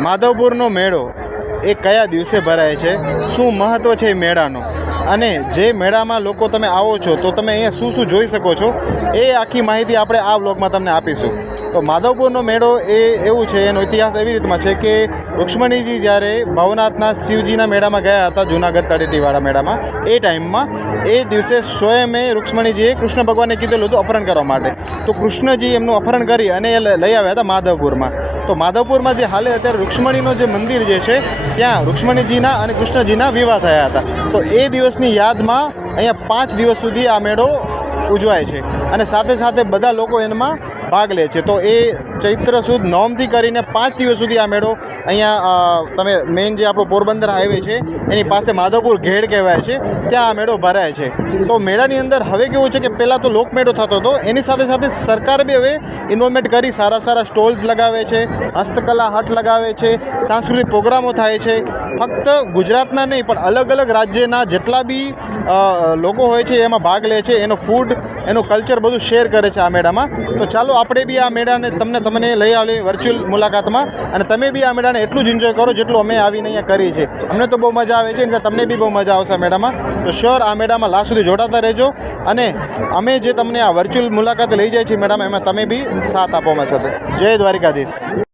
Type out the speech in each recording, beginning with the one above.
માધવપુરનો મેળો એ કયા દિવસે ભરાય છે? શું મહત્ત્વ છે એ મેળાનો? અને જે મેળામાં લોકો તમે આવો છો, તો તમે અહીંયા શું શું જોઈ શકો છો? એ આખી માહિતી આપણે આ વ્લોગમાં તમને આપીશું. તો માધવપુરનો મેળો એ એવું છે, એનો ઇતિહાસ એવી રીતમાં છે કે રુક્ષ્મણીજી જ્યારે ભવનાથના શિવજીના મેળામાં ગયા હતા, જૂનાગઢ તળેટીવાળા મેળામાં, એ ટાઈમમાં એ દિવસે સ્વયંએ રુક્ષ્મણીજીએ કૃષ્ણ ભગવાનને કીધેલું હતું અપહરણ કરવા માટે. તો કૃષ્ણજી એમનું અપહરણ કરી અને એ લઈ આવ્યા હતા માધવપુરમાં. તો માધવપુરમાં જે હાલે અત્યારે રૂક્ષ્મણીનો જે મંદિર જે છે, ત્યાં રુક્ષ્મણીજીના અને કૃષ્ણજીના વિવાહ થયા હતા. તો એ દિવસની યાદમાં અહીંયા પાંચ દિવસ સુધી આ મેળો ઉજવાય છે. અને સાથે સાથે બધા લોકો એમાં ભાગ લે છે. તો એ ચૈત્ર સુદ નોમથી કરીને પાંચ દિવસ સુધી આ મેળો અહીંયા તમે મેઇન જે આપણો પોરબંદર હાઈવે છે, એની પાસે માધવપુર ઘેડ કહેવાય છે. ત્યાં આ મેળો ભરાય છે. તો મેળાની અંદર હવે કેવું છે કે પહેલાં તો લોકમેળો થતો હતો. એની સાથે સાથે સરકાર બી હવે ઇન્વોલ્વમેન્ટ કરી સારા સારા સ્ટોલ્સ લગાવે છે, હસ્તકલા હટ લગાવે છે, સાંસ્કૃતિક પ્રોગ્રામો થાય છે. ફક્ત ગુજરાતના નહીં, પણ અલગ અલગ રાજ્યના જેટલા બી લોકો હોય છે, એમાં ભાગ લે છે. એનો ફૂડ એનું કલ્ચર બધું શેર કરે છે આ મેળામાં. તો ચાલો આપણે બી આ મેળાને તમને તમને લઈ આવી વર્ચ્યુઅલ મુલાકાતમાં. અને તમે બી આ મેળાને એટલું જ એન્જોય કરો જેટલું અમે આવીને અહીંયા કરી છે અમને તો બહુ મજા આવે છે એટલે તમને બી બહુ મજા આવશે મેળામાં. તો શ્યોર આ મેળામાં લાસ્ટ સુધી જોડાતા રહેજો. અને અમે જે તમને આ વર્ચ્યુઅલ મુલાકાત લઈ જાય છીએ મેડમ એમાં તમે બી સાથ આપો અમારી સાથે. જય દ્વારિકાધીશ.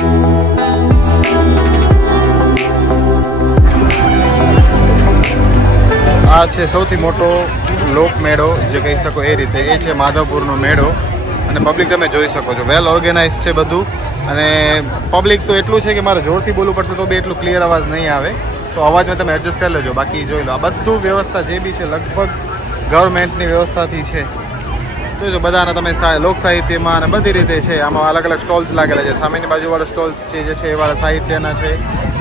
આ છે સૌથી મોટો લોકમેળો, જે કહી શકો એ રીતે. એ છે માધવપુરનો મેળો. અને પબ્લિક તમે જોઈ શકો છો. વેલ ઓર્ગેનાઇઝ છે બધું. અને પબ્લિક તો એટલું છે કે મારે જોરથી બોલવું પડશે તો બી એટલું ક્લિયર અવાજ નહીં આવે. તો અવાજમાં તમે એડજસ્ટ કરી લેજો. બાકી જોઈ લો, આ બધું વ્યવસ્થા જે બી છે, લગભગ ગવર્મેન્ટની વ્યવસ્થાથી છે. જોઈજો બધાને તમે લોક સાહિત્યમાં અને બધી રીતે છે, આમાં અલગ અલગ સ્ટોલ્સ લાગેલા છે. સામેની બાજુવાળા સ્ટોલ્સ છે જે છે એવાળા વાળા સાહિત્યના છે.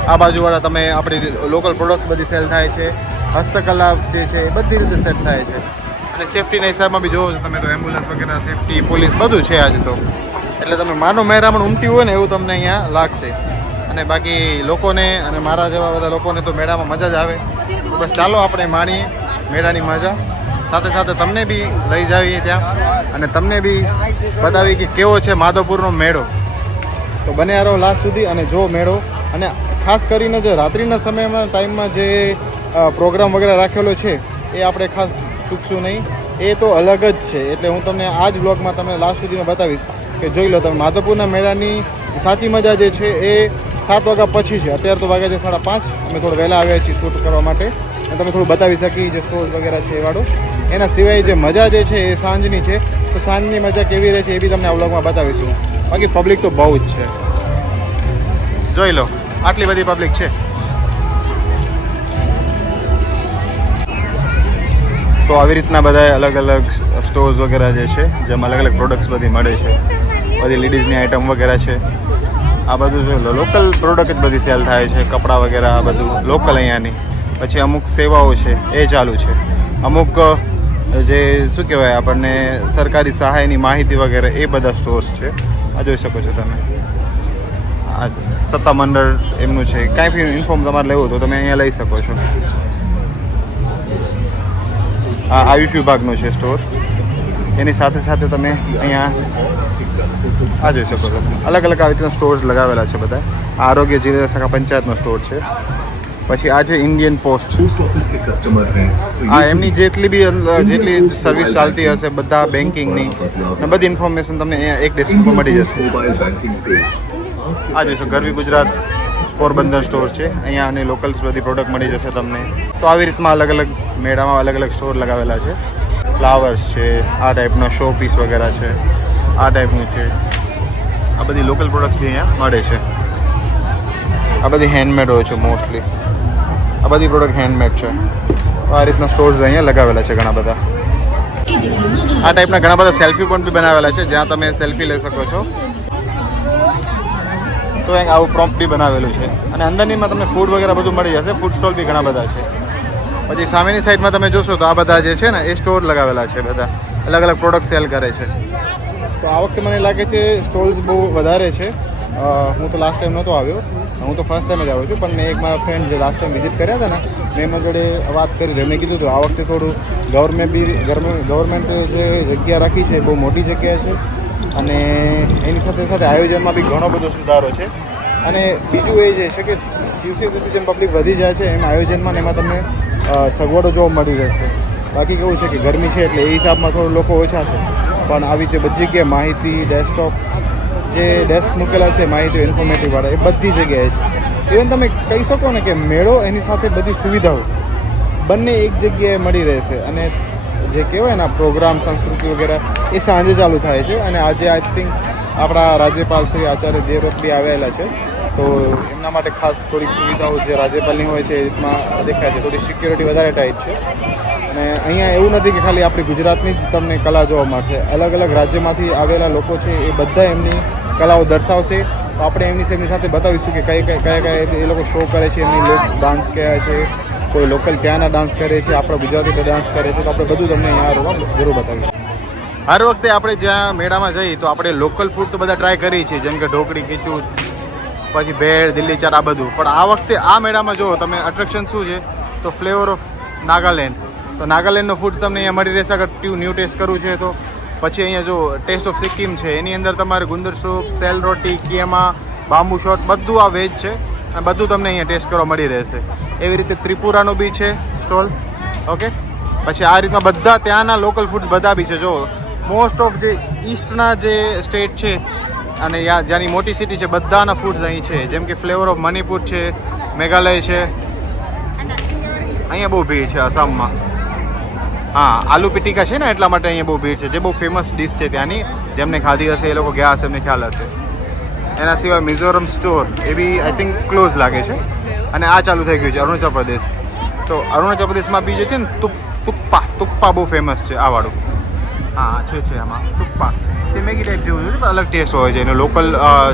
આ બાજુવાળા તમે આપણી લોકલ પ્રોડક્ટ્સ બધી સેલ થાય છે. હસ્તકલા જે છે, એ બધી રીતે સેટ થાય છે. અને સેફટીના હિસાબમાં બી જોવો છો તમે તો એમ્બ્યુલન્સ વગેરે સેફટી પોલીસ બધું છે આજે તો. એટલે તમે માનો મહેરામણ ઉમટી હોય ને એવું તમને અહીંયા લાગશે. અને બાકી લોકોને અને મારા જેવા બધા લોકોને તો મેળામાં મજા જ આવે. બસ ચાલો આપણે માણીએ મેળાની મજા. સાથે સાથે તમને બી લઈ જાવીએ ત્યાં. અને તમને બી બતાવી કે કેવો છે માધવપુરનો મેળો. તો બને આરો લાસ્ટ સુધી અને જો મેળો. અને ખાસ કરીને જે રાત્રિના સમયમાં, ટાઈમમાં જે પ્રોગ્રામ વગેરે રાખેલો છે, એ આપણે ખાસ ચૂકશું નહીં. એ તો અલગ જ છે. એટલે હું તમને આ જ બ્લોગમાં તમને લાસ્ટ સુધીમાં બતાવીશ કે જોઈ લો તમે, માધવપુરના મેળાની સાચી મજા જે છે એ સાત વાગ્યા પછી છે. અત્યારે તો વાગ્યા છે સાડા પાંચ. અમે થોડો વહેલા આવ્યા છીએ શૂટ કરવા માટે. તમે થોડું બતાવી શકી જે સ્ટોર્સ વગેરે છે એ એના સિવાય જે મજા જે છે એ સાંજની છે. તો સાંજની મજા કેવી રહે છે એ બી તમને આ બતાવીશું. બાકી પબ્લિક તો બહુ જ છે. જોઈ લો, આટલી બધી પબ્લિક છે. તો આવી રીતના બધા અલગ અલગ સ્ટોર્સ વગેરે જે છે, જેમાં અલગ અલગ પ્રોડક્ટ્સ બધી મળે છે. બધી લેડીઝની આઇટમ વગેરે છે. આ બધું જો લોકલ પ્રોડક્ટ જ બધી સેલ થાય છે. કપડાં વગેરે આ બધું લોકલ અહીંયાની. પછી અમુક સેવાઓ છે, એ ચાલુ છે. અમુક જે, શું કહેવાય, આપણને સરકારી સહાયની માહિતી વગેરે, એ બધા સ્ટોર્સ છે. આ જોઈ શકો છો તમે. આ સત્તામંડળ એમનું છે. કાંઈ બી ઇન્ફોર્મ તમારે લેવું તો તમે અહીંયા લઈ શકો છો. આ આયુષ વિભાગનો છે સ્ટોર. એની સાથે સાથે તમે અહીંયા આ જોઈ શકો છો. અલગ અલગ આવી રીતના સ્ટોર્સ લગાવેલા છે બધા. આરોગ્ય જિલ્લા શાખા પંચાયતનો સ્ટોર છે. પછી આ છે ઇન્ડિયન પોસ્ટ પોસ્ટ ઓફિસ કે કસ્ટમર હે આ એમની જેટલી બી જેટલી સર્વિસ ચાલતી હશે બધા બેન્કિંગની ને બધી ઇન્ફોર્મેશન તમને એક ડેસ્ક પર મળી જશે. મોબાઈલ બેન્કિંગ સે આ જોઈશું ગરવી ગુજરાત પોરબંદર સ્ટોર છે. અહીંયા અને લોકલ બધી પ્રોડક્ટ મળી જશે તમને. તો આવી રીતમાં અલગ અલગ મેળામાં અલગ અલગ સ્ટોર લગાવેલા છે. ફ્લાવર્સ છે આ ટાઈપના શો પીસ વગેરે છે. આ ટાઈપનું છે. આ બધી લોકલ પ્રોડક્ટ્સ બી અહીંયા મળે છે. આ બધી હેન્ડમેડ હોય છે મોસ્ટલી આ બધી પ્રોડક્ટ હેન્ડમેડ છે. આ રીતના સ્ટોર્સ અહીંયા લગાવેલા છે ઘણા બધા. આ ટાઈપના ઘણા બધા સેલ્ફી પોઈન્ટ બી બનાવેલા છે, જ્યાં તમે સેલ્ફી લઈ શકો છો. તો એક આવું પ્રોમ્પ બી બનાવેલું છે. અને અંદરનીમાં તમને ફૂડ વગેરે બધું મળી જશે ફૂડ સ્ટોલ બી ઘણા બધા છે. પછી સામેની સાઈડમાં તમે જોશો તો આ બધા જે છે ને, એ સ્ટોર લગાવેલા છે બધા. અલગ અલગ પ્રોડક્ટ સેલ કરે છે. તો આ વખતે મને લાગે છે સ્ટોલ્સ બહુ વધારે છે. હું તો લાસ્ટ ટાઈમ નહોતો આવ્યો. હું તો ફર્સ્ટ ટાઈમ જ આવ્યો છું, પણ મેં એક મારા ફ્રેન્ડ જે લાસ્ટ ટાઈમ વિઝિટ કર્યા હતા ને, મેં જોડે વાત કરી હતી. મેં કીધું હતું, આ વખતે થોડું ગવર્મેન્ટ બી ગવર્મેન્ટ જે જગ્યા રાખી છે, બહુ મોટી જગ્યા છે. અને એની સાથે સાથે આયોજનમાં બી ઘણો બધો સુધારો છે. અને બીજું એ જે છે કે દિવસે દિવસે જેમ પબ્લિક વધી જાય છે, એમ આયોજનમાં ને એમાં તમને સગવડો જોવા મળી રહેશે. બાકી કેવું છે કે ગરમી છે એટલે એ હિસાબમાં થોડું લોકો ઓછા છે. પણ આવી રીતે બધી જગ્યાએ માહિતી ડેસ્કટોપ જે ડેસ્ક મૂકેલા છે, માહિતી ઇન્ફોર્મેટિવ વાળા, એ બધી જગ્યાએ છે ઇવન તમે કહી શકો ને કે મેળો એની સાથે બધી સુવિધાઓ બંને એક જગ્યાએ મળી રહેશે. અને જે કહેવાય ને પ્રોગ્રામ સંસ્કૃતિ વગેરે, એ સાંજે ચાલુ થાય છે. અને આજે આઈ થિંક આપણા રાજ્યપાલ શ્રી આચાર્ય દેવવ્રત બી આવેલા છે. તો એમના માટે ખાસ થોડીક સુવિધાઓ જે રાજ્યપાલની હોય છે, એ રીતમાં દેખાય છે. થોડી સિક્યોરિટી વધારે ટાઈટ છે. અને અહીંયા એવું નથી કે ખાલી આપણી ગુજરાતની જ તમને કલા જોવા મળશે. અલગ અલગ રાજ્યમાંથી આવેલા લોકો છે, એ બધા એમની કલાઓ દર્શાવશે. તો આપણે એમની એમની સાથે બતાવીશું કે કઈ કઈ કયા કયા એ લોકો શો કરે છે, એમની લોક ડાન્સ કયા છે, કોઈ લોકલ ત્યાંના ડાન્સ કરે છે, આપણા ગુજરાતી ડાન્સ કરે છે, તો આપણે બધું તમને અહીંયા જરૂર બતાવીશું. હર વખતે આપણે જ્યાં મેળામાં જઈએ તો આપણે લોકલ ફૂડ તો બધા ટ્રાય કરીએ છીએ, જેમ કે ઢોકળી, ખીચું, પછી ભેળ, દિલ્હી ચાર આ બધું. પણ આ વખતે આ મેળામાં જો તમે અટ્રેક્શન શું છે? તો ફ્લેવર ઓફ નાગાલેન્ડ તો નાગાલેન્ડનો ફૂડ તમને અહીંયા મળી રહેશે, અગર ન્યૂ ટેસ્ટ કરવું છે તો. પછી અહીંયા જો ટેસ્ટ ઓફ સિક્કિમ છે એની અંદર તમારે ગુંદર સૂપ સેલ રોટી કિયામા બાંબુ શોટ બધું આ વેજ છે. અને બધું તમને અહીંયા ટેસ્ટ કરવા મળી રહેશે. એવી રીતે ત્રિપુરાનો બી છે સ્ટોલ ઓકે પછી આ રીતના બધા ત્યાંના લોકલ ફૂડ્સ બધા બી છે. જો મોસ્ટ ઓફ જે ઈસ્ટના જે સ્ટેટ છે અને જ્યાંની મોટી સિટી છે બધાના ફૂડ્સ અહીં છે. જેમ કે ફ્લેવર ઓફ મણિપુર છે મેઘાલય છે. અહીંયા બહુ ભીડ છે આસામમાં. હા, આલુ પિટિકા છે ને એટલા માટે અહીંયા બહુ ભીડ છે. જે બહુ ફેમસ ડિશ છે ત્યાંની, જેમને ખાધી હશે, એ લોકો ગયા હશે, એમને ખ્યાલ હશે. એના સિવાય મિઝોરમ સ્ટોર એ બી આઈ થિંક ક્લોઝ લાગે છે. અને આ ચાલુ થઈ ગયું છે, અરુણાચલ પ્રદેશ. તો અરુણાચલ પ્રદેશમાં બી જે છે ને, તુપ, તુપ્પા તુપ્પા બહુ ફેમસ છે, આ વાળું. હા, છે છે આમાં, તુપ્પા. તે મેગી ટાઈપ જેવું છે, પણ અલગ ટેસ્ટ હોય છે. એનો લોકલ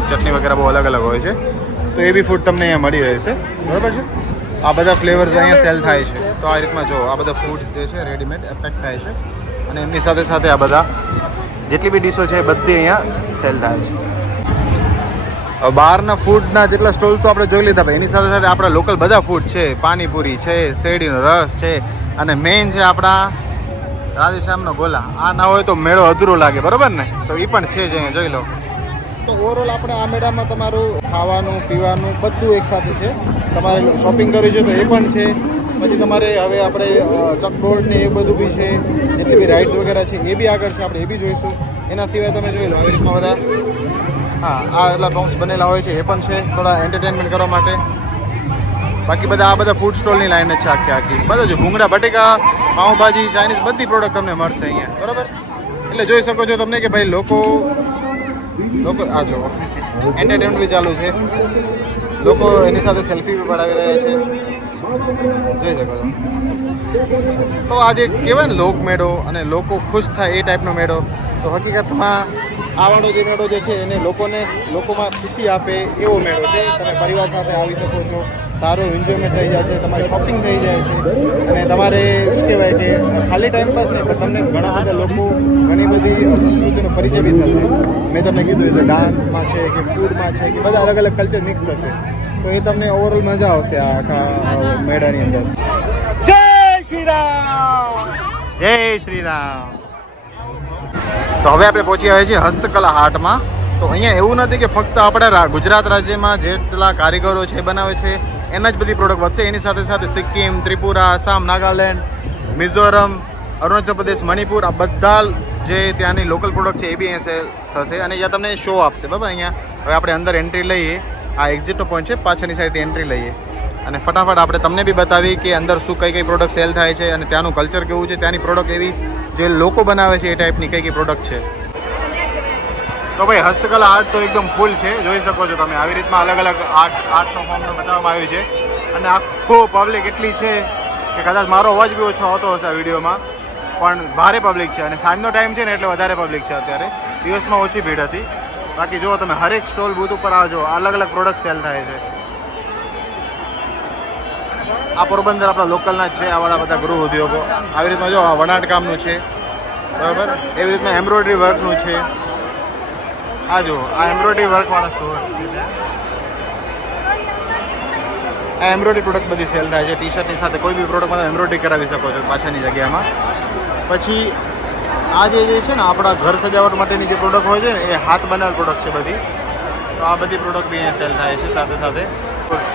ચટણી વગેરે બહુ અલગ અલગ હોય છે. તો એ બી ફૂડ તમને અહીંયા મળી રહેશે. બરાબર છે? આ બધા ફ્લેવર્સ અહીંયા સેલ થાય છે. તો આ રીતમાં જો આ બધા ફૂડ્સ જે છે રેડીમેડ પેક થાય છે. અને એમની સાથે સાથે આ બધા જેટલી બી ડીશો છે એ બધી અહીંયા સેલ થાય છે. બહારના ફૂડના જેટલા સ્ટોલ તો આપણે જોઈ લીધા ભાઈ એની સાથે સાથે આપણા લોકલ બધા ફૂડ છે. પાણીપુરી છે શેરડીનો રસ છે અને મેઇન છે આપણા રાધેશ્યામનો ગોલા. આ ના હોય તો મેળો અધૂરો લાગે બરાબર ને? તો એ પણ છે જ અહીંયા જોઈ લો. તો ઓવરઓલ આપણે આ મેળામાં તમારું ખાવાનું, પીવાનું બધું એક સાથે છે. તમારે શોપિંગ કરવી છે તો એ પણ છે. પછી તમારે હવે આપણે ચકડોળ ને એ બધું બી છે. જેટલી બી રાઇડ્સ વગેરે છે, એ બી આગળ છે, આપણે એ બી જોઈશું. એના સિવાય તમે જોઈ લો, આવી રીતના બધા, હા, આ એટલા ટોમ્સ બનેલા હોય છે, એ પણ છે, થોડા એન્ટરટેનમેન્ટ કરવા માટે. બાકી બધા, આ બધા ફૂડ સ્ટોલની લાઈન જ છે આખી આખી. બધા જો, ભૂંગળા, બટેકા, પાઉંભાજી ચાઇનીઝ બધી પ્રોડક્ટ તમને મળશે અહીંયા. બરાબર? એટલે જોઈ શકો છો તમને કે ભાઈ લોકો લોકો આ જો એન્ટરટેનમેન્ટ બી ચાલુ છે. લોકો એની સાથે સેલ્ફી બી પડાવી રહ્યા છે. જોઈ શકો છો. તો આજે કહેવાય ને લોક મેળો અને લોકો ખુશ થાય એ ટાઈપનો મેળો. તો હકીકતમાં આવાનો જે મેળો જે છે એને લોકોને લોકોમાં ખુશી આપે એવો મેળો છે. તમે પરિવાર સાથે આવી શકો છો. સારું એન્જોયમેન્ટ થઈ જાય છે, તમારી શોપિંગ થઈ જાય છે. અને તમારે શું કહેવાય કે ખાલી ટાઈમ પાસ નહીં, પણ તમને ઘણા બધા લોકો, ઘણી બધી સંસ્કૃતિનો પરિચય બી થશે. મેં તમને કીધું એટલે ડાન્સમાં છે, કે ફૂડમાં છે, કે બધા અલગ અલગ કલ્ચર મિક્સ થશે. તો એ તમને ઓવરઓલ મજા આવશે આ આખા મેળાની અંદર. જય શ્રી રામ જય શ્રી રામ તો હવે આપણે પહોંચી આવ્યા છીએ હસ્તકલા હાટમાં. તો અહીંયા એવું નથી કે ફક્ત આપણા ગુજરાત રાજ્યમાં જેટલા કારીગરો છે બનાવે છે એના જ બધી પ્રોડક્ટ વધશે. એની સાથે સાથે સિક્કિમ, ત્રિપુરા, આસામ, નાગાલેન્ડ, મિઝોરમ, અરુણાચલ પ્રદેશ, મણિપુર, આ બધા જે ત્યાંની લોકલ પ્રોડક્ટ છે એ બી અહીંયા સેલ થશે અને અહીંયા તમને શો આપશે. બરાબર? અહીંયા હવે આપણે અંદર એન્ટ્રી લઈએ. આ એક્ઝિટનો પોઈન્ટ છે. પાછળની સાઈડથી એન્ટ્રી લઈએ. અને ફટાફટ આપણે તમને બી બતાવી કે અંદર શું કઈ કઈ પ્રોડક્ટ સેલ થાય છે અને ત્યાંનું કલ્ચર કેવું છે. ત્યાંની પ્રોડક્ટ એવી જે લોકો બનાવે છે એ ટાઈપની કઈ કઈ પ્રોડક્ટ છે. તો ભાઈ, હસ્તકલા આર્ટ તો એકદમ ફૂલ છે. જોઈ શકો છો તમે, આવી રીતના અલગ અલગ આર્ટ આર્ટનો ફોર્મ બતાવવામાં આવ્યું છે. અને આખો પબ્લિક એટલી છે કે કદાચ મારો અવાજ બી ઓછો હોતો હશે આ વિડીયોમાં. પણ ભારે પબ્લિક છે અને સાંજનો ટાઈમ છે ને એટલે વધારે પબ્લિક છે અત્યારે. દિવસમાં ઓછી ભીડ હતી. બાકી જુઓ તમે, હરેક સ્ટોલ બૂથ ઉપર આવજો અલગ અલગ પ્રોડક્ટ સેલ થાય છે. આ પોરબંદર આપણા લોકલના જ છે, આવાળા બધા ગૃહ ઉદ્યોગો. આવી રીતના જો વણાટ કામનું છે, બરાબર? એવી રીતના એમ્બ્રોઇડરી વર્કનું છે. આ જુઓ આ એમ્બ્રોઇડરી વર્કવાળા સ્ટોર આ એમ્બ્રોઇડરી પ્રોડક્ટ બધી સેલ થાય છે. ટી શર્ટની સાથે કોઈ બી પ્રોડક્ટમાં તમે એમ્બ્રોઇડરી કરાવી શકો છો પાછળની જગ્યામાં. પછી આ જે જે છે ને આપણા ઘર સજાવટ માટેની જે પ્રોડક્ટ હોય છે ને એ હાથ બનાવેલ પ્રોડક્ટ છે બધી. તો આ બધી પ્રોડક્ટ બી અહીંયા સેલ થાય છે સાથે સાથે.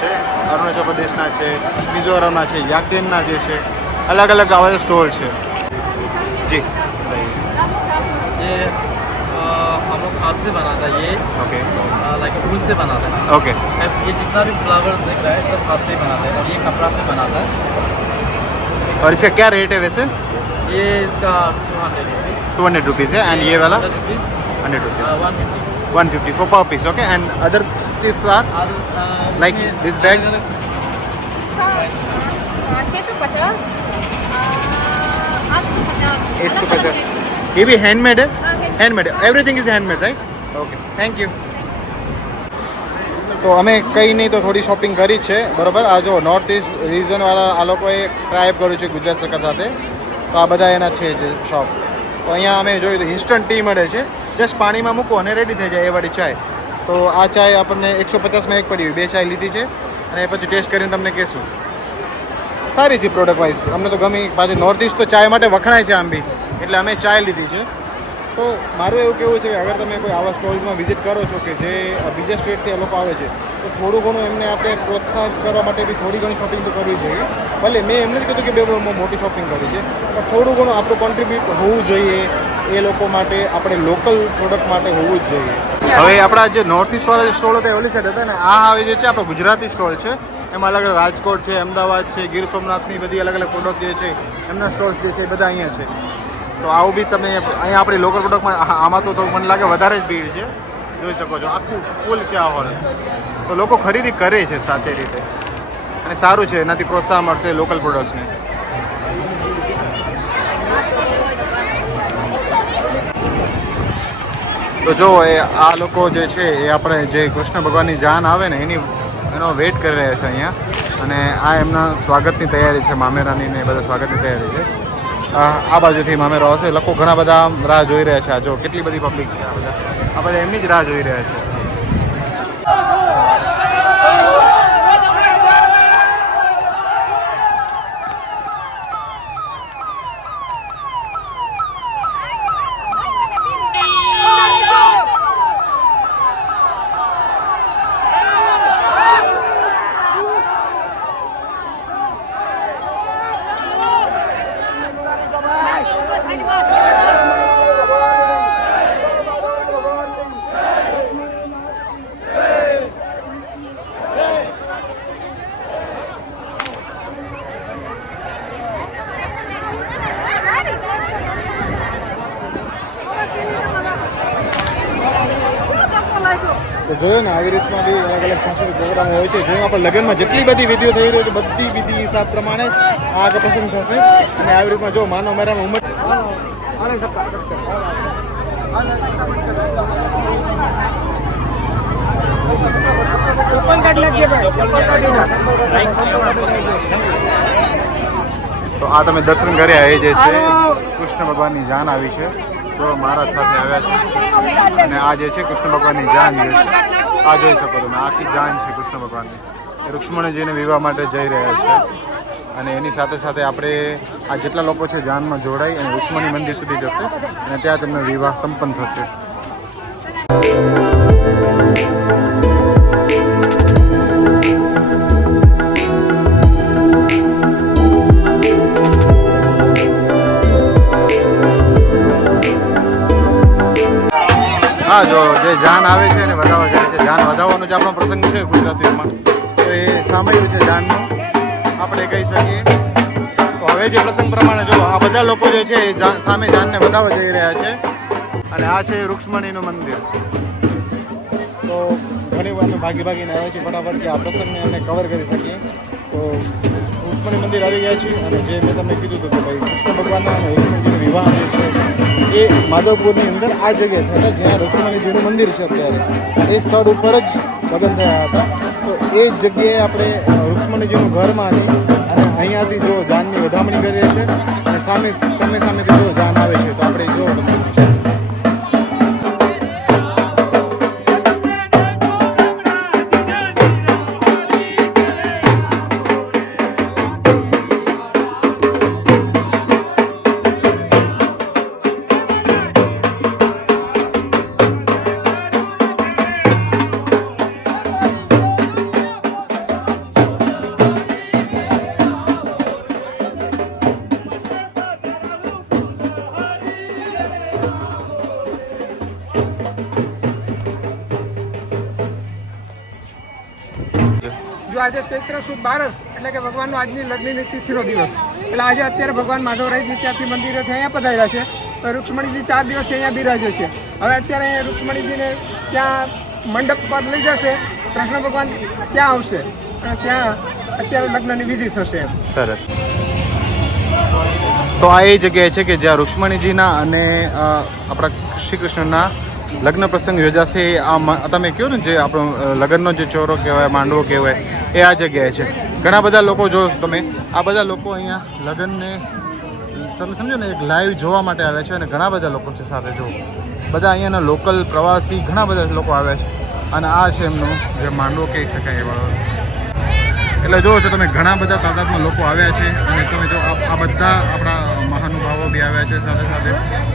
છે અરુણાચલ પ્રદેશના છે મિઝોરમના છે યાગદેનના જે છે અલગ અલગ આવા સ્ટોલ છે. જી. हम लोग हाथ से बनाता है ये। ओके। लाइक से बनाता है। ओके। ये जितना भी फ्लावर्स दिख रहा है सब हाथ से ही बनाता है। और ये कपड़ा से बनाता है। और इसका क्या रेट है वैसे? ये इसका two hundred rupees two hundred rupees है। एंड ये वाला? Hundred rupees one fifty four per piece okay and other tips are Like this bag? छः सौ पचास आठ सौ पचास। एट सौ पचास। ये भी हैंडमेड है handmade everything is handmade right okay thank you તો અમે કંઈ નહીં, તો થોડી શોપિંગ કરી છે. બરાબર? આ જો નોર્થ ઇસ્ટ રિઝનવાળા આ લોકોએ ટ્રાયપ કર્યું છે ગુજરાત સરકાર સાથે. તો આ બધા એના છે જે શોપ તો અહીંયા અમે જોયું તો ઇન્સ્ટન્ટ ટી મળે છે. જસ્ટ પાણીમાં મૂકો અને રેડી થઈ જાય એ વાળી ચાય. તો આ ચાય આપણને એકસો પચાસમાં એક પડી બે ચાય લીધી છે. અને એ પછી ટેસ્ટ કરીને તમને કહેશું. સારી છે પ્રોડક્ટ વાઇઝ અમને તો ગમી. પાછી નોર્થ ઇસ્ટ તો ચાય માટે વખણાય છે આમ બી. એટલે અમે ચાય લીધી છે. તો મારું એવું કેવું છે કે અગર તમે કોઈ આવા સ્ટોલ્સમાં વિઝિટ કરો છો કે જે બીજા સ્ટેટથી લોકો આવે છે, તો થોડું ઘણું એમને આપણે પ્રોત્સાહિત કરવા માટે બી થોડી ઘણી શોપિંગ તો કરવી જોઈએ. ભલે મેં એમને જ કીધું કે બે મોટી શોપિંગ કરી છે, પણ થોડું ઘણું આપણું કોન્ટ્રીબ્યુટ હોવું જોઈએ, એ લોકો માટે, આપણે લોકલ પ્રોડક્ટ માટે હોવું જ જોઈએ. હવે આપણા જે નોર્થ ઇસ્ટ વાળા જે સ્ટોલ હતા ઓલી સાઈડ હતા ને, આ આવે જે છે, આપણો ગુજરાતી સ્ટોલ છે. એમાં અલગ રાજકોટ છે, અમદાવાદ છે, ગીર સોમનાથની બધી અલગ અલગ પ્રોડક્ટ જે છે, એમના સ્ટોલ્સ જે છે બધા અહીંયા છે. તો આવું બી તમે અહીંયા આપણી લોકલ પ્રોડક્ટમાં આમાં તો મને લાગે વધારે જ ભીડ છે. જોઈ શકો છો, આખું ફૂલ છે આ હોલ તો લોકો ખરીદી કરે છે સાચી રીતે. અને સારું છે, એનાથી પ્રોત્સાહન મળશે લોકલ પ્રોડક્ટ્સને તો જો, એ આ લોકો જે છે, એ આપણે જે કૃષ્ણ ભગવાનની જાન આવે ને, એની એનો વેઇટ કરી રહ્યા છે અહીંયા. અને આ એમના સ્વાગતની તૈયારી છે, મામેરાની ને એ બધા સ્વાગતની તૈયારી છે. આ બાજુથી મામેરો છે. લોકો ઘણા બધા રાહ જોઈ રહ્યા છે. આ જો કેટલી બધી પબ્લિક છે આ બધા. આ બધા એમની જ રાહ જોઈ રહ્યા છે તો જોયો ને આવી રીતના બી અલગ અલગ સાંસ્કૃતિક પ્રોગ્રામો આપણે લગ્નમાં જેટલી બધી વિધિઓ થઈ રહી છે બધી વિધિ હિસાબ પ્રમાણે જ આ આગળ પસંદ થશે. અને આવી રીતના જો માનવ મેરામાં ઉમર તો આ તમે દર્શન કર્યા એ જે છે કૃષ્ણ ભગવાનની જાન આવી છે. તો મહારાજ સાથે આવ્યા છે. અને આ જે છે કૃષ્ણ ભગવાનની જાન જે છે આ જોઈ શકો તમે આખી જાન છે કૃષ્ણ ભગવાનની. રૂક્ષ્મણીજીને વિવાહ માટે જઈ રહ્યા છે. અને એની સાથે સાથે આપણે આ જેટલા લોકો છે જાનમાં જોડાઈ અને રુક્ષ્મણી મંદિર સુધી જશે અને ત્યાં તેમનો વિવાહ સંપન્ન થશે. હા, જો જે જાન આવે છે ને વધાવવા જાય છે, જાન વધાવવાનો જે આપણો પ્રસંગ છે ગુજરાતીમાં સાંભળ્યું છે જાનનું આપણે કહી શકીએ. તો હવે જે પ્રસંગ પ્રમાણે જો આ બધા લોકો જે છે એ સામે જાનને વધાવવા જઈ રહ્યા છે. અને આ છે રૂક્ષ્મણીનું મંદિર. તો ઘણી વાર ભાગી ભાગીને આવ્યા છીએ ફટાફટ કે આ પ્રસંગને અમે કવર કરી શકીએ. તો રૂક્ષ્મણી મંદિર આવી ગયા છીએ અને જે મેં તમને કીધું હતું કે ભાઈ કૃષ્ણ ભગવાનના અને વિવાહ જે છે એ માધવપુરની અંદર આ જગ્યાએ થયા જ્યાં રૂક્ષ્મણીજીનું મંદિર છે અત્યારે. એ સ્થળ ઉપર જ લગ્ન થયા હતા. તો એ જગ્યાએ આપણે રૂક્ષ્મણીજીનું ઘર માની અને અહીંયાથી જો જાનની વધામણી કરીએ છીએ અને સામે સામે, સામેથી જો જાન આવે છે, તો આપણે જો જો આજે ચૈત્ર સુદ બારસ, એટલે કે ભગવાનનો આજની લગ્નની તિથિનો દિવસ. એટલે આજે અત્યારે ભગવાન માધવરાયજી ત્યાંથી મંદિરેથી અહીંયા પધાર્યા છે. તો રૂક્ષ્મણીજી ચાર દિવસથી અહીંયા બિરાજે છે. હવે અત્યારે અહીંયા રૂક્ષ્મણીજીને ત્યાં મંડપ પર લઈ જશે. કૃષ્ણ ભગવાન ત્યાં આવશે. અને ત્યાં અત્યારે લગ્નની વિધિ થશે સરસ. તો આ એ જગ્યાએ છે કે જ્યાં રૂક્ષ્મણીજીના અને આપણા શ્રી કૃષ્ણના લગ્ન પ્રસંગ યોજાશે, આ તમે કહો ને જે આપણો લગ્નનો જે ચોરો કહેવાય, માંડવો કહેવાય, એ આ જગ્યાએ છે. ઘણા બધા લોકો જો તમે, આ બધા લોકો અહીંયા લગ્નને, તમે સમજો ને, એક લાઈવ જોવા માટે આવ્યા છે અને ઘણા બધા લોકો છે સાથે જો. બધા અહીંયાના લોકલ પ્રવાસી ઘણા બધા લોકો આવ્યા છે. અને આ છે એમનું, જે માંડવો કહી શકાય એવા. એટલે જુઓ છો તમે ઘણા બધા તાદાદમાં લોકો આવ્યા છે અને તમે જો આ બધા આપણા મહાનુભાવો બી આવ્યા છે. સાથે સાથે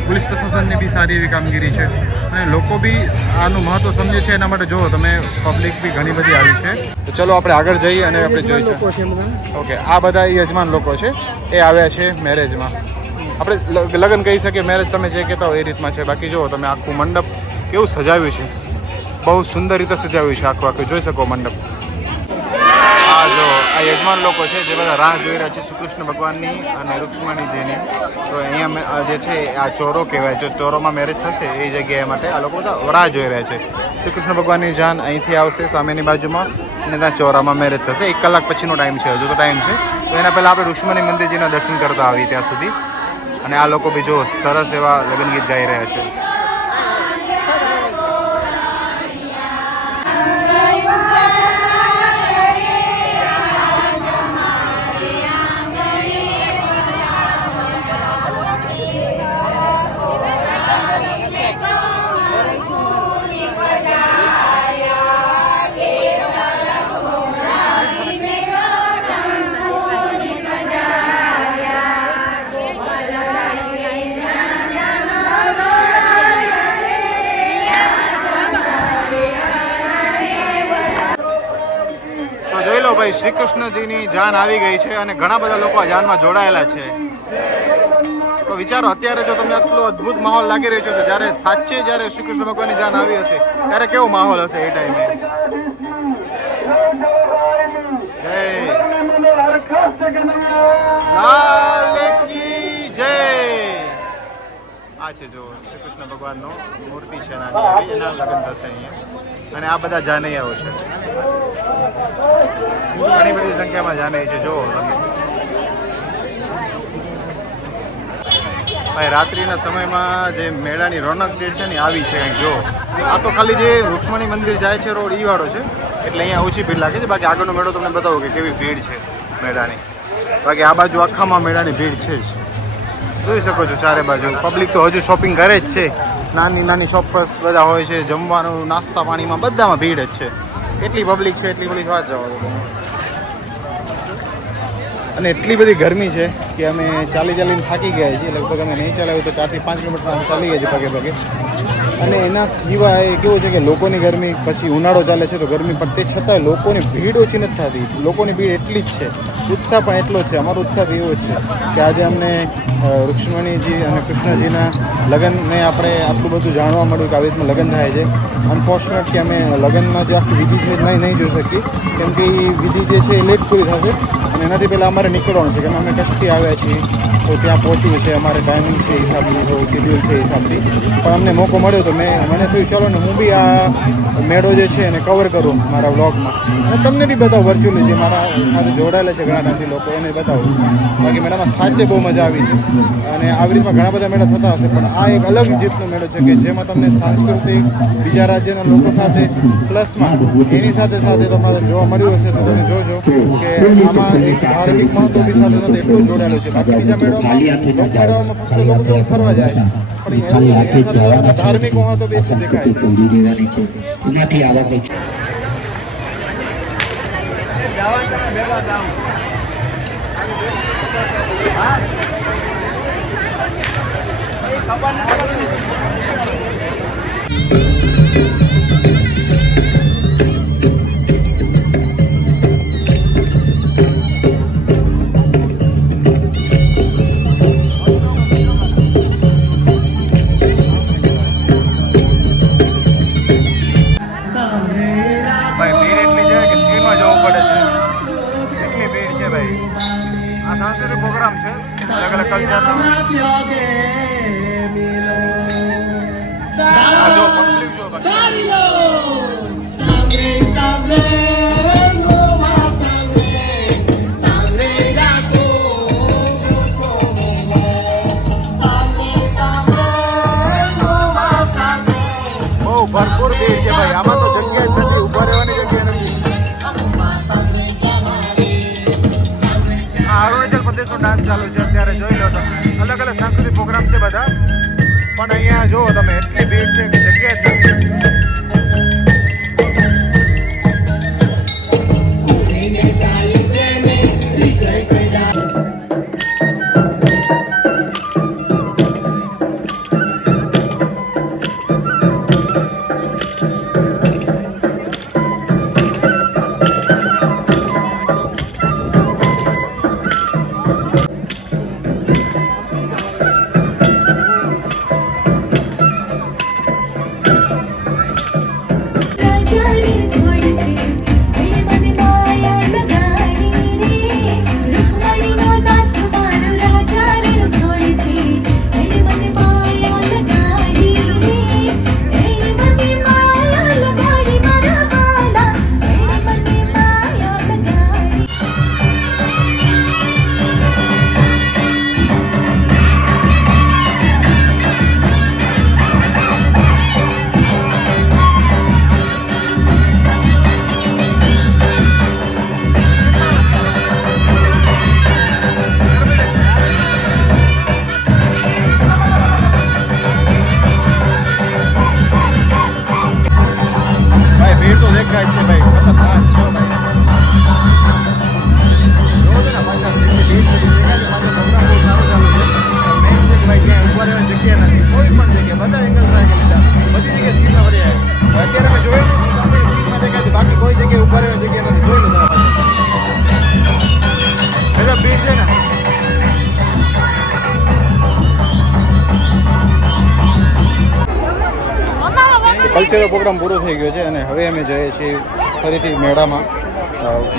પોલીસ પ્રશાસનની બી સારી એવી કામગીરી છે. અને લોકો બી આનું મહત્ત્વ સમજે છે. એના માટે જુઓ તમે પબ્લિક બી ઘણી બધી આવી છે. તો ચલો આપણે આગળ જઈએ અને આપણે જોઈશું ઓકે આ બધા યજમાન લોકો છે. એ આવ્યા છે મેરેજમાં આપણે લગ્ન કહી શકીએ મેરેજ તમે જે કહેતા હો એ રીતમાં છે. બાકી જુઓ તમે આખું મંડપ કેવું સજાવ્યું છે. બહુ સુંદર રીતે સજાવ્યું છે આખું આખું જોઈ શકો મંડપ. આ યજમાન લોકો છે, જે બધા રાહ જોઈ રહ્યા છે શ્રી કૃષ્ણ ભગવાનની અને રૂક્ષ્મણીજીની તો અહીંયા જે છે, આ ચોરો કહેવાય, જો ચોરોમાં મેરેજ થશે એ જગ્યાએ માટે આ લોકો બધા રાહ જોઈ રહ્યા છે. શ્રી કૃષ્ણ ભગવાનની જાન અહીંથી આવશે સામેની બાજુમાં અને ત્યાં ચોરામાં મેરેજ થશે. એક કલાક પછીનો ટાઈમ છે, હજુ તો ટાઈમ છે. તો એના પહેલાં આપણે રૂક્ષ્મણી મંદિરજીના દર્શન કરતા આવીએ ત્યાં સુધી. અને આ લોકો બીજો સરસ એવા લગ્ન ગીત ગાઈ રહ્યા છે. શ્રી કૃષ્ણજીની જાન આવી ગઈ છે અને ઘણા બધા લોકો આ જાનમાં જોડાયેલા છે. તો વિચારો, અત્યારે જો તમને આટલો અદ્ભુત માહોલ લાગી રહ્યો છે, તો જ્યારે સાચે જ્યારે શ્રી કૃષ્ણ ભગવાનની જાન આવી હશે, ત્યારે કેવો માહોલ હશે એ ટાઈમે? જય. આ છે જો શ્રી કૃષ્ણ ભગવાનનો મૂર્તિ છે એના લગ્ન થશે અહીંયા. અને આ બધા જાનૈયાઓ છે. ઘણી બધી સંખ્યામાં જાણે છે જો ભાઈ, રાત્રિના સમયમાં જે મેળાની રોનક જે છે ને આવી છે અહીં જો આ તો ખાલી જે રૂક્ષ્મણી મંદિર જાય છે, રોડ ઈ વાળો છે, એટલે અહીંયા ઓછી ભીડ લાગે છે. બાકી આગળનો મેળો તમને બતાવો કે કેવી ભીડ છે મેળાની. બાકી આ બાજુ આખામાં મેળાની ભીડ છે જ. જોઈ શકો છો ચારે બાજુ. પબ્લિક તો હજુ શોપિંગ કરે જ છે. નાની નાની શોપર્સ બધા હોય છે, જમવાનું, નાસ્તા પાણીમાં બધામાં ભીડ જ છે. એટલી પબ્લિક છે, એટલી બધી વાત જવા દો. અને એટલી બધી ગરમી છે કે અમે ચાલી ચાલીને થાકી ગયા છીએ. લગભગ અમે નહીં ચલાવ્યું તો ચારથી પાંચ કિલોમીટર અમે ચાલી ગયા છીએ પગે પગે. અને એના સિવાય કેવું છે કે લોકોની ગરમી પછી ઉનાળો ચાલે છે તો ગરમી પણ તે છતાંય લોકોની ભીડ ઓછી નથી થતી. લોકોની ભીડ એટલી જ છે. ઉત્સાહ પણ એટલો જ છે. અમારો ઉત્સાહ એવો જ છે કે આજે અમને રુક્ષ્મણીજી અને કૃષ્ણજીના લગ્નને આપણે આટલું બધું જાણવા મળ્યું કે આવી રીતના લગ્ન થાય છે. અનફોર્ચ્યુનેટ કે અમે લગ્નમાં જે આખી વિધિ છે નહીં નહીં જોઈ શકી કેમ કે એ વિધિ જે છે એ લેટ પૂરી થશે અને એનાથી પહેલાં અમારે નીકળવાનું છે. કેમ અમે કચ્છથી આવ્યા છીએ. તો ત્યાં પહોંચ્યું છે, અમારે ટાઈમિંગ છે હિસાબથી હોય શેડ્યુલ છે હિસાબથી. પણ અમને મોકો મળ્યો તો મેં, મને થયું, ચલો ને, હું બી આ મેળો જે છે એને કવર કરું મારા વ્લોગમાં તમને બી બતાવું વર્ચ્યુઅલી જે મારા સાથે જોડાયેલા છે ઘણા ટાઈમથી લોકો, એને બતાવું. બાકી મેળામાં સાચે બહુ મજા આવી. અને આવી રીતના ઘણા બધા મેળા થતા હશે, પણ આ એક અલગ જીતનો મેળો છે કે જેમાં તમને સાંસ્કૃતિક, બીજા રાજ્યના લોકો સાથે, પ્લસમાં એની સાથે સાથે તમારે જોવા મળ્યું હશે તો તમે જોજો કે આમાં એક ધાર્મિક મહત્વ બી સાથે સાથે એટલું જોડાયેલું છે. બાકી બીજા મેળામાં લોકમેળાઓમાં ફક્ત લોકો કેવું ફરવા જાય. છે પણ ખાલી હાથે સાથે છે. સંસ્કૃતિ તોડી દેવાની છે. એનાથી આવા કોઈ ભાઈ ડાન્સ ચાલુ છે અત્યારે જોઈ લો તમે અલગ અલગ સાંસ્કૃતિક પ્રોગ્રામ છે બધા. પણ અહીંયા જુઓ તમે, એટલી ભીડ છે કે જગ્યા જ ભાઈ ભીડ તો દેખાય જ છે કલ્ચરલ પ્રોગ્રામ પૂરો થઈ ગયો છે અને હવે અમે જઈએ છીએ ફરીથી મેળામાં.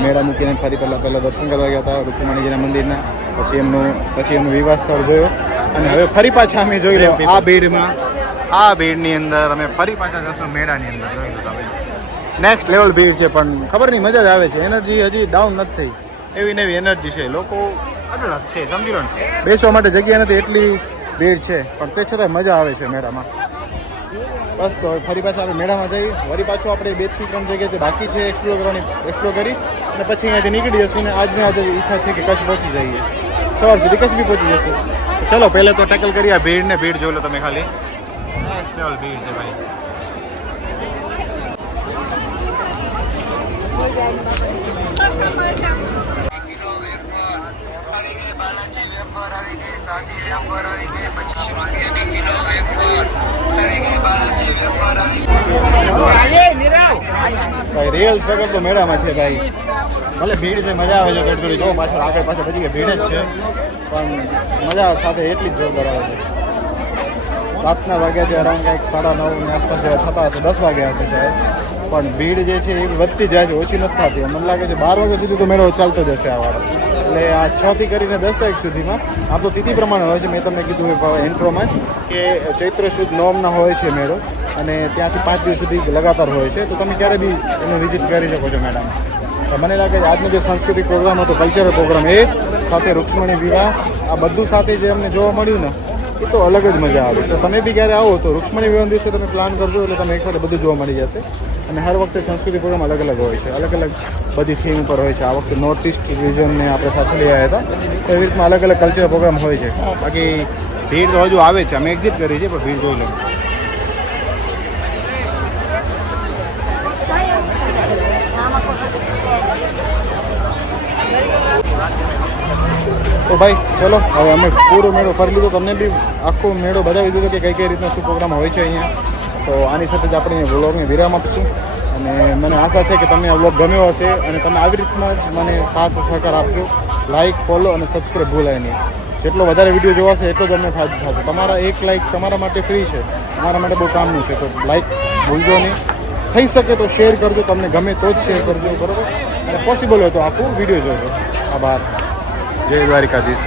મેળા મૂકીને ફરી પહેલાં પહેલાં દર્શન કરવા ગયા હતા રૂકમણીજીના મંદિરના. પછી એમનું પછી એમનું વિવાહ સ્થળ જોયો. અને હવે ફરી પાછા અમે જોઈ રહ્યા આ ભીડમાં આ ભીડની અંદર અમે ફરી પાછા જશું મેળાની અંદર. નેક્સ્ટ લેવલ ભીડ છે, પણ ખબર નહીં, મજા જ આવે છે. એનર્જી હજી ડાઉન નથી. થઈ એવી નવી એનર્જી છે. લોકો અઢળક છે, સમજી લો ને. બેસવા માટે જગ્યા નથી, એટલી ભીડ છે. પણ તે છતાંય મજા આવે છે મેળામાં. બસ તો હવે ફરી પાછા આપણે મેળામાં જઈ વળી પાછું આપણે બેથી ત્રણ જગ્યાએ જે બાકી છે એક્સપ્લોર કરવાની એક્સપ્લોર કરી અને પછી અહીંયાથી નીકળી જશું ને આજને આજે ઈચ્છા છે કે કચ્છ પહોંચી જઈએ. સવાર સુધી કચ્છ બી પહોંચી જશું. તો ચલો, પહેલે તો ટેકલ કરીએ આ ભીડ ને ભીડ જોઈ લો તમે ખાલી. નેક્સ્ટ લેવલ ભીડ છે ભાઈ. ભાઈ રિયલ સ્ટ્રગલ તો મેળામાં છે ભાઈ. ભલે ભીડ છે, મજા આવે છે થોડી જો પાછળ, આગળ પાછળ પછી ભીડ જ છે. પણ મજા સાથે એટલી જ જોરદાર આવે છે. રાતના વાગ્યા છે અરાઉન્ડ કંઈક સાડા નવની આસપાસ જેવા થતા હશે, દસ વાગ્યા હશે સાહેબ. પણ ભીડ જે છે, એ વધતી જાય છે, ઓછી નથી થતી. મને લાગે છે બાર વાગ્યા સુધી તો મેળો ચાલતો જ હશે આ વાળો એટલે આ છ થી કરીને દસ તારીખ સુધીમાં આમ તો તિથિ પ્રમાણે હોય છે, મેં તમને કીધું ઇન્ટ્રોમાં જ કે ચૈત્ર સુદ નોમના હોય છે મેળો અને ત્યાંથી પાંચ દિવસ સુધી લગાતાર હોય છે. તો તમે ક્યારે બી એનો વિઝિટ કરી શકો છો મેડમ મને લાગે છે આજનો જે સાંસ્કૃતિક પ્રોગ્રામ હતો કલ્ચરલ પ્રોગ્રામ, એ સાથે રૂક્ષ્મણી વિવાહ, આ બધું સાથે જે અમને જોવા મળ્યું ને, એ તો અલગ જ મજા આવે. તો તમે બી ક્યારે આવો તો રૂક્ષ્મણી વિવાહ દિવસે તમે પ્લાન કરજો એટલે તમે એકસાથે બધું જોવા મળી જશે. અને હર વખતે સંસ્કૃતિ પ્રોગ્રામ અલગ અલગ હોય છે. અલગ અલગ બધી થીમ ઉપર હોય છે. આ વખતે નોર્થ ઇસ્ટ રિજનને આપણે સાથે લઈ આવ્યા હતા. તો એવી રીતના અલગ અલગ કલ્ચરલ પ્રોગ્રામ હોય છે. બાકી ભીડ તો હજુ આવે છે. અમે એક્ઝિટ કરી છે, પણ ભીડ જોઈ લો તો ભાઈ, ચલો, હવે અમે પૂરો મેળો ફરી લીધો. તમને બી આખો મેળો બતાવી દીધો કે કઈ કઈ રીતના શું પ્રોગ્રામ હોય છે અહીંયા? તો આની સાથે જ આપણે વ્લોગને વિરામ આપીશું. અને મને આશા છે કે તમને આ વ્લોગ ગમ્યો હશે અને તમે આવી રીતના મને સાથ સહકાર આપજો. લાઇક ફોલો અને સબસ્ક્રાઈબ ભૂલાય નહીં. જેટલો વધારે વીડિયો જોવાશે એટલો જ અમને ફાયદો થશે. તમારા એક લાઇક તમારા માટે ફ્રી છે. તમારા માટે બહુ કામનું છે. તો લાઇક ભૂલજો નહીં. થઈ શકે તો શેર કરજો. તમને ગમે તો જ શેર કરજો, બરાબર? અને પોસિબલ હોય તો આખું વીડિયો જોજો. આભાર. જય દ્વારિકાધીશ.